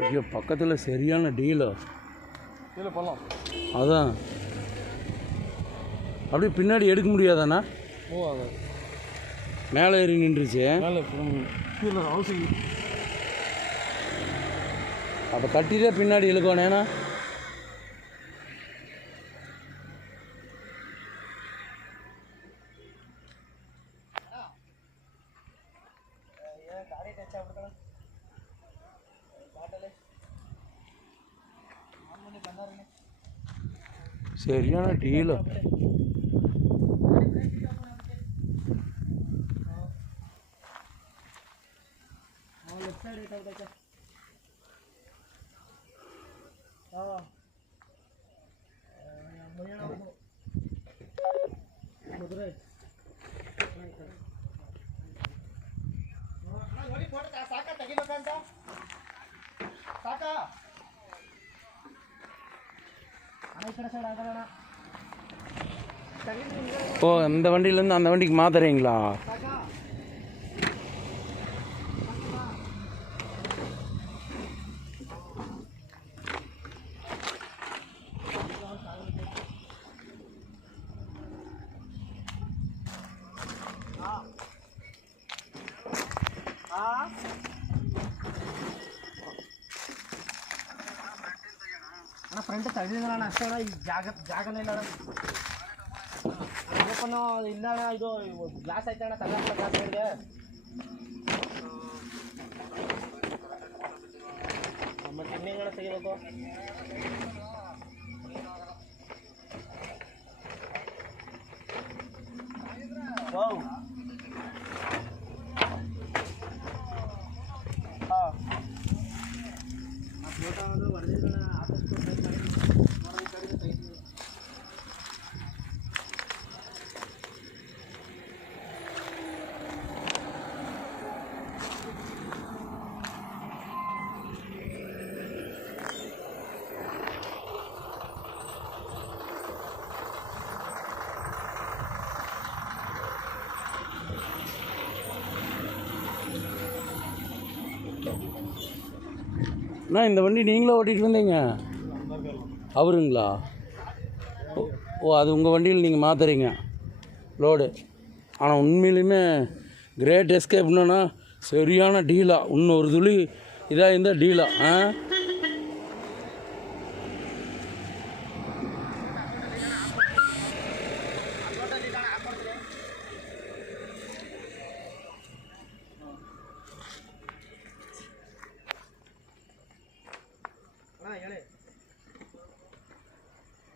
ஐயோ பக்கத்தில் சரியான டீலோ கீழே போகலாம் அதான். அப்படியே பின்னாடி எடுக்க முடியாதாண்ணா? மேலே ஏறி நின்றுச்சு. மேலே கீழே ஹவுசிங் அப்போ கட்டிட்டே பின்னாடி இழுக்கணும் ஏன்னா? சரியான டீலோ ஓ இந்த வண்டியிலேருந்து அந்த வண்டிக்கு மாத்துறீங்களா? ಅಣ್ಣ ಫ್ರೆಂಡ್ ತೆಗೆದಿಲ್ಲ ಅಣ್ಣ, ಅಷ್ಟೇ ಅಣ್ಣ, ಈ ಜಾಗ ಜಾಗನೇ ಇಲ್ಲ ಅಣ್ಣ. ಇಲ್ಲ ಅಣ್ಣ, ಇದು ಗ್ಲಾಸ್ ಐತೆ ಅಣ್ಣ ತಗೊಂಡು ಗ್ಲಾಸ್ ಇದೆ ಮತ್ತೆ ಇನ್ನೇನು ತೆಗಿಬೇಕು. அண்ணா இந்த வண்டி நீங்களே ஓட்டிகிட்டு வந்தீங்க? அவருங்களா? ஓ ஓ அது உங்கள் வண்டியில் நீங்கள் மாற்றுறீங்க லோடு ஆனால் உண்மையிலுமே கிரேட் எஸ்கேப்னா சரியான டீலா. இன்னொரு துளி இதாக இருந்தால் டீலா ஆ?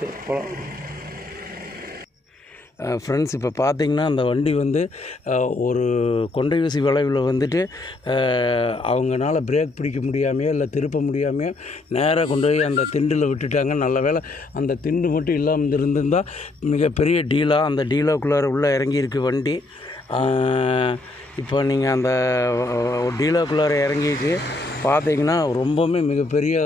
சரி போகலாம் ஃப்ரெண்ட்ஸ் இப்போ பார்த்தீங்கன்னா அந்த வண்டி வந்து ஒரு கொண்டை ஊசி விளைவில் வந்துட்டு அவங்கனால பிரேக் பிடிக்க முடியாமையோ இல்லை திருப்ப முடியாமையோ நேராக கொண்டு போய் அந்த திண்டில் விட்டுட்டாங்க. நல்ல வேளை அந்த திண்டு மட்டும் இல்லாமல் இருந்திருந்தால் மிகப்பெரிய டீலாக அந்த டீலாக்குள்ளார உள்ளே இறங்கியிருக்கு வண்டி. இப்போ நீங்கள் அந்த டீலோக்குள்ளார இறங்கிட்டு பார்த்தீங்கன்னா ரொம்பவுமே மிகப்பெரிய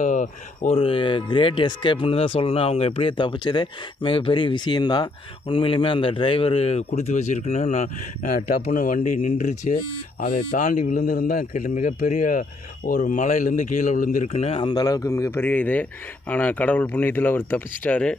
ஒரு கிரேட் எஸ்கேப்னு தான் சொல்லணும். அவங்க எப்படியே தப்பிச்சதே மிகப்பெரிய விஷயந்தான் உண்மையிலுமே அந்த டிரைவர் கொடுத்து வச்சுருக்குன்னு நான் டப்புன்னு வண்டி நின்றுச்சு. அதை தாண்டி விழுந்திருந்தால் கிட்ட மிகப்பெரிய ஒரு மலையிலேருந்து கீழே விழுந்திருக்குன்னு அந்த அளவுக்கு மிகப்பெரிய இது. ஆனால் கடவுள் புண்ணியத்தில் அவர் தப்பிச்சிட்டாரு.